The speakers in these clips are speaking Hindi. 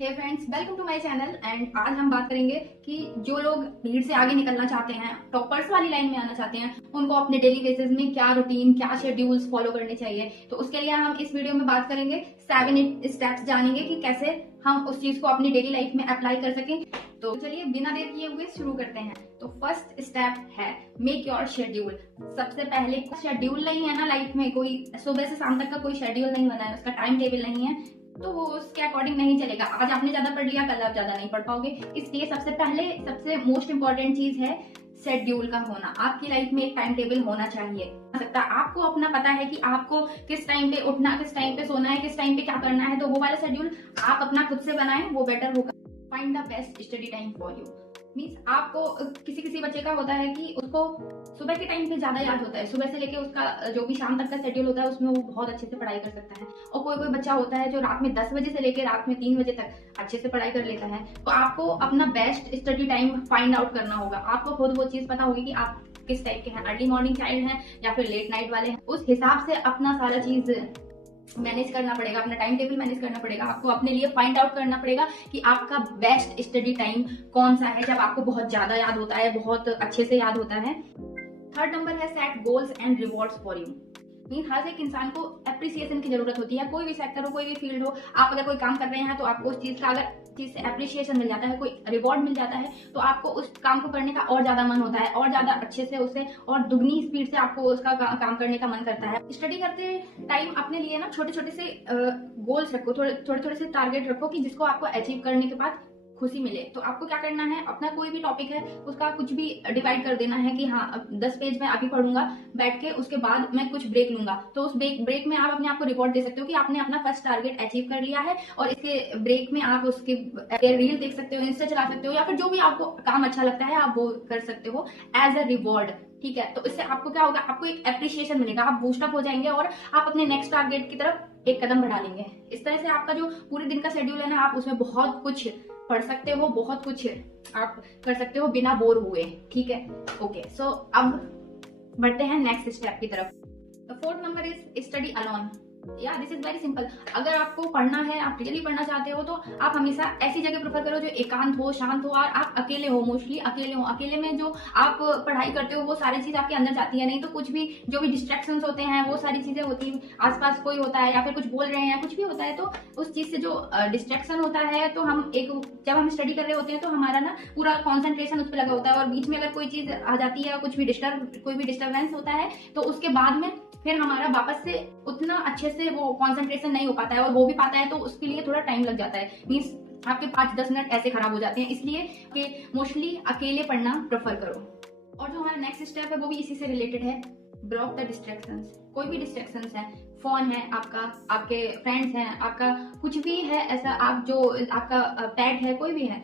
Hey friends, welcome to my channel. And आज हम बात करेंगे कि जो लोग भीड़ से आगे निकलना चाहते हैं, टॉपर्स वाली लाइन में आना चाहते हैं, उनको अपने डेली बेसिस में क्या रूटीन, क्या शेड्यूल्स फॉलो करने चाहिए। तो उसके लिए हम इस वीडियो में बात करेंगे 7 स्टेप्स जानेंगे कि कैसे हम उस चीज को अपनी डेली लाइफ में अप्लाई कर सकें। तो चलिए बिना देर किए हुए शुरू करते हैं। तो फर्स्ट स्टेप है मेक योर शेड्यूल। सबसे पहले शेड्यूल नहीं है ना लाइफ में, कोई सुबह से शाम तक का कोई शेड्यूल नहीं बना है, उसका टाइम टेबल नहीं है, तो वो उसके अकॉर्डिंग नहीं चलेगा। आज आपने ज्यादा पढ़ लिया, कल आप ज्यादा नहीं पढ़ पाओगे। इसलिए सबसे मोस्ट इंपॉर्टेंट चीज है शेड्यूल का होना। आपकी लाइफ में एक टाइम टेबल होना चाहिए। सकता आपको अपना पता है कि आपको किस टाइम पे उठना, किस टाइम पे सोना है, किस टाइम पे क्या करना है, तो वो वाला शेड्यूल आप अपना खुद से बनाएं, वो बेटर होगा। Find the best study time for you. Means आपको किसी बच्चे का होता है कि उसको सुबह के टाइम पे ज्यादा याद होता है, सुबह से लेके उसका जो भी शाम तक का शेड्यूल होता है उसमें वो बहुत अच्छे से पढ़ाई कर सकता है। और कोई बच्चा होता है जो रात में 10 बजे से लेके रात में 3 बजे तक अच्छे से पढ़ाई कर लेता है। तो आपको अपना best study time find out करना होगा। आपको खुद वो चीज पता होगी कि आप किस टाइप के हैं, अर्ली मॉर्निंग चाइल्ड हैं या फिर लेट नाइट वाले हैं। उस हिसाब से अपना सारा चीज मैनेज करना पड़ेगा, अपना टाइम टेबल मैनेज करना पड़ेगा। आपको अपने लिए फाइंड आउट करना पड़ेगा कि आपका बेस्ट स्टडी टाइम कौन सा है, जब आपको बहुत ज्यादा याद होता है, बहुत अच्छे से याद होता है। थर्ड नंबर है set goals and rewards for you. Mean हर एक इंसान को एप्रिसिएशन की जरूरत होती है। कोई भी सेक्टर हो, कोई भी फील्ड हो, आप अगर कोई काम कर रहे हैं तो आपको उस चीज का अगर चीज से एप्रिसिएशन मिल जाता है, कोई रिवॉर्ड मिल जाता है, तो आपको उस काम को करने का और ज्यादा मन होता है, और ज्यादा अच्छे से उसे और दुगनी स्पीड से आपको उसका काम करने का मन करता है। स्टडी करते टाइम अपने लिए ना छोटे छोटे से गोल्स रखो, थोड़े से टारगेट रखो कि जिसको आपको अचीव करने के बाद खुशी मिले। तो आपको क्या करना है, अपना कोई भी टॉपिक है उसका कुछ भी डिवाइड कर देना है कि हाँ 10 पेज में अभी पढ़ूंगा बैठ के, उसके बाद मैं कुछ ब्रेक लूंगा। तो उस ब्रेक में आप अपने आप को रिवॉर्ड दे सकते हो कि आपने अपना फर्स्ट टारगेट अचीव कर लिया है। और इसके ब्रेक में आप उसके रील देख सकते हो, इंस्टा चला सकते हो, या फिर जो भी आपको काम अच्छा लगता है आप वो कर सकते हो एज अ रिवॉर्ड। ठीक है, तो इससे आपको क्या होगा, आपको एक एप्रिसिएशन मिलेगा, आप बूस्टअप हो जाएंगे और आप अपने नेक्स्ट टारगेट की तरफ एक कदम बढ़ा लेंगे। इस तरह से आपका जो पूरे दिन का शेड्यूल है ना, आप उसमें बहुत कुछ पढ़ सकते हो, बहुत कुछ आप कर सकते हो बिना बोर हुए। ठीक है, ओके। सो अब बढ़ते हैं नेक्स्ट स्टेप की तरफ। The fourth number is study alone. या दिस इज वेरी सिंपल। अगर आपको पढ़ना है, आप रियली पढ़ना चाहते हो, तो आप हमेशा ऐसी जगह प्रेफर करो जो एकांत हो, शांत हो, और आप अकेले हो, मोस्टली अकेले हो। अकेले में जो आप पढ़ाई करते हो वो सारी चीज आपके अंदर जाती है। नहीं तो कुछ भी जो भी डिस्ट्रैक्शंस होते हैं वो सारी चीजें होती हैं, आसपास कोई होता है या फिर कुछ बोल रहे हैं या कुछ भी होता है, तो उस चीज से जो डिस्ट्रैक्शन होता है, तो जब हम स्टडी कर रहे होते हैं तो हमारा ना पूरा कॉन्सेंट्रेशन उस पर लगा होता है, और बीच में अगर कोई चीज आ जाती है, कोई भी डिस्टर्बेंस होता है, तो उसके बाद में फिर हमारा वापस से उतना अच्छे से वो कंसंट्रेशन नहीं हो पाता है, और वो भी पाता है तो उसके लिए थोड़ा टाइम लग जाता है। मीन्स आपके 5-10 मिनट ऐसे खराब हो जाते हैं। इसलिए कि मोस्टली अकेले पढ़ना प्रेफर करो। और जो हमारा नेक्स्ट स्टेप है वो भी इसी से रिलेटेड है। Block the distractions. कोई भी डिस्ट्रैक्शंस है, फोन है आपका, आपके फ्रेंड्स हैं, आपका कुछ भी है ऐसा, आप जो आपका पेट है, कोई भी है,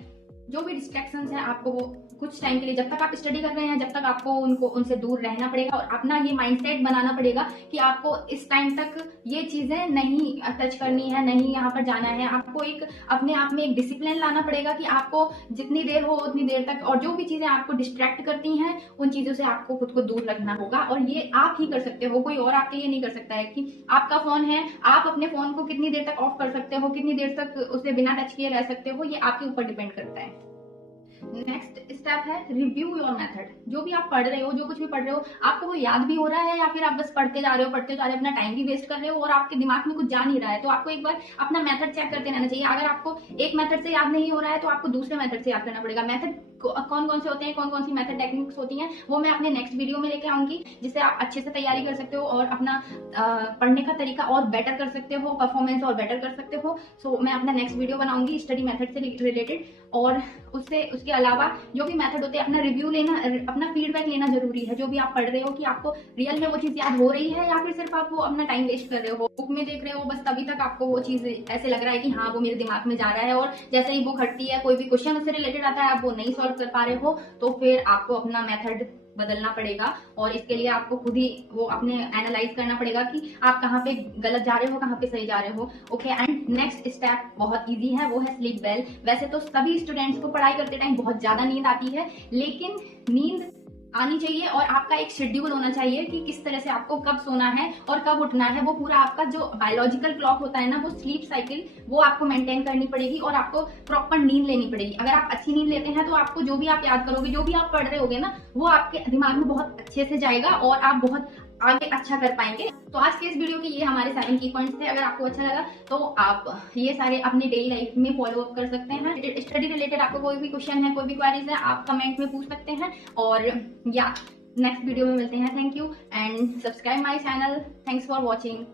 जो भी डिस्ट्रैक्शंस है, आपको वो कुछ टाइम के लिए, जब तक आप स्टडी कर रहे हैं, जब तक आपको उनसे दूर रहना पड़ेगा, और अपना ये माइंडसेट बनाना पड़ेगा कि आपको इस टाइम तक ये चीजें नहीं टच करनी है, नहीं यहाँ पर जाना है। आपको एक अपने आप में एक डिसिप्लिन लाना पड़ेगा कि आपको जितनी देर हो उतनी देर तक, और जो भी चीजें आपको डिस्ट्रैक्ट करती हैं उन चीजों से आपको खुद को दूर रखना होगा। और ये आप ही कर सकते हो, कोई और आपके लिए नहीं कर सकता है। कि आपका फोन है, आप अपने फोन को कितनी देर तक ऑफ कर सकते हो, कितनी देर तक उसे बिना टच किए रह सकते हो, ये आपके ऊपर डिपेंड करता है। नेक्स्ट स्टेप है रिव्यू योर मेथड। जो भी आप पढ़ रहे हो, जो कुछ भी पढ़ रहे हो, आपको वो याद भी हो रहा है या फिर आप बस पढ़ते जा रहे हो, अपना टाइम भी वेस्ट कर रहे हो और आपके दिमाग में कुछ जा नहीं रहा है, तो आपको एक बार अपना मेथड चेक करते रहना चाहिए। अगर आपको एक मेथड से याद नहीं हो रहा है तो आपको दूसरे मेथड से याद करना पड़ेगा। मेथड कौन कौन से होते हैं, कौन कौन सी मेथड टेक्निक्स होती हैं, वो मैं अपने नेक्स्ट वीडियो में लेके आऊंगी, जिससे आप अच्छे से तैयारी कर सकते हो और अपना पढ़ने का तरीका और बेटर कर सकते हो, परफॉर्मेंस और बेटर कर सकते हो। सो मैं अपना नेक्स्ट वीडियो बनाऊंगी स्टडी मेथड से रिलेटेड। और उसके अलावा जो भी मेथड होते हैं, अपना रिव्यू लेना, अपना फीडबैक लेना जरूरी है। जो भी आप पढ़ रहे हो कि आपको रियल में वो चीज याद हो रही है या फिर सिर्फ आप वो अपना टाइम वेस्ट कर रहे हो, बुक में देख रहे हो बस, तभी तक आपको वो चीज ऐसे लग रहा है कि हाँ वो मेरे दिमाग में जा रहा है, और जैसे ही बुक हटती है, कोई भी क्वेश्चन उससे रिलेटेड आता है, आप वो नहीं सॉल्व कर पा रहे हो, तो फिर आपको अपना मेथड बदलना पड़ेगा। और इसके लिए आपको खुद ही वो अपने एनालाइज करना पड़ेगा कि आप कहाँ पे गलत जा रहे हो, कहाँ पे सही जा रहे हो। ओके, एंड नेक्स्ट स्टेप बहुत इजी है, वो है स्लीप वेल। वैसे तो सभी स्टूडेंट्स को पढ़ाई करते टाइम बहुत ज्यादा नींद आती है, लेकिन नींद आनी चाहिए और आपका एक शेड्यूल होना चाहिए कि किस तरह से आपको कब सोना है और कब उठना है। वो पूरा आपका जो बायोलॉजिकल क्लॉक होता है ना, वो स्लीप साइकिल, वो आपको मेंटेन करनी पड़ेगी और आपको प्रॉपर नींद लेनी पड़ेगी। अगर आप अच्छी नींद लेते हैं तो आपको जो भी आप याद करोगे, जो भी आप पढ़ रहे होगे ना, वो आपके दिमाग में बहुत अच्छे से जाएगा और आप बहुत आगे अच्छा कर पाएंगे। तो आज के इस वीडियो के ये हमारे 7 की पॉइंट्स थे। अगर आपको अच्छा लगा तो आप ये सारे अपनी डेली लाइफ में फॉलो अप कर सकते हैं। स्टडी रिलेटेड आपको कोई भी क्वेश्चन है, कोई भी क्वेरीज है, आप कमेंट में पूछ सकते हैं। और या नेक्स्ट वीडियो में मिलते हैं। Thank you and subscribe my channel. Thanks for watching.